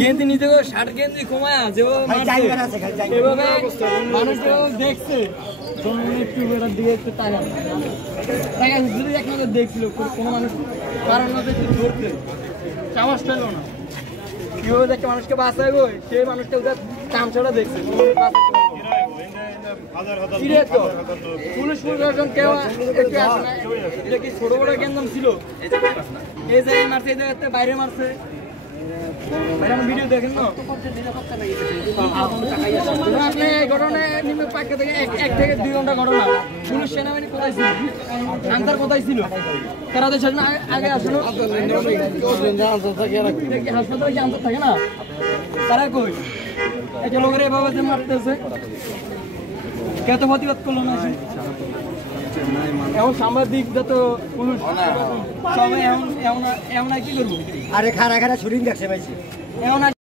গেন্দি নিতে 60 গেন্দি কমায় এভাবে মানুষ দেখছে দিকে একটু টাকা যদি এক নজর দেখছিল কোনো মানুষ কারণ ধরতে সাহস পেল না কিভাবে দেখে মানুষকে বাঁচায় গো সেই মানুষটা ওদের চামচাটা দেখছে পুলিশ প্রশাসন কেউ একটু আসে না। এটা কি ছোট বড় গ্যাঞ্জাম ছিল? এই যে মারছে এই জায়গাতে বাইরে মারছে ভিডিও দেখেন না আপনি এই ঘটনায় নিম্ন পাক্কা থেকে 1 থেকে 2 ঘন্টা ঘটনা পুলিশ সেনাবাহিনী কোথায় ছিল আনসার কোথায় ছিল তারা তো সেদিন আগে আসলো হাসপাতালে কি আনসার থাকে না তারা কই এটা লোকের এভাবে যে মারতেছে কেউ তো প্রতিবাদ করলো না এখন সাংবাদিক যত পুলিশ সবাই এমন কি করবো আরে খারা খারা শুটিং দেখছে ভাই এমন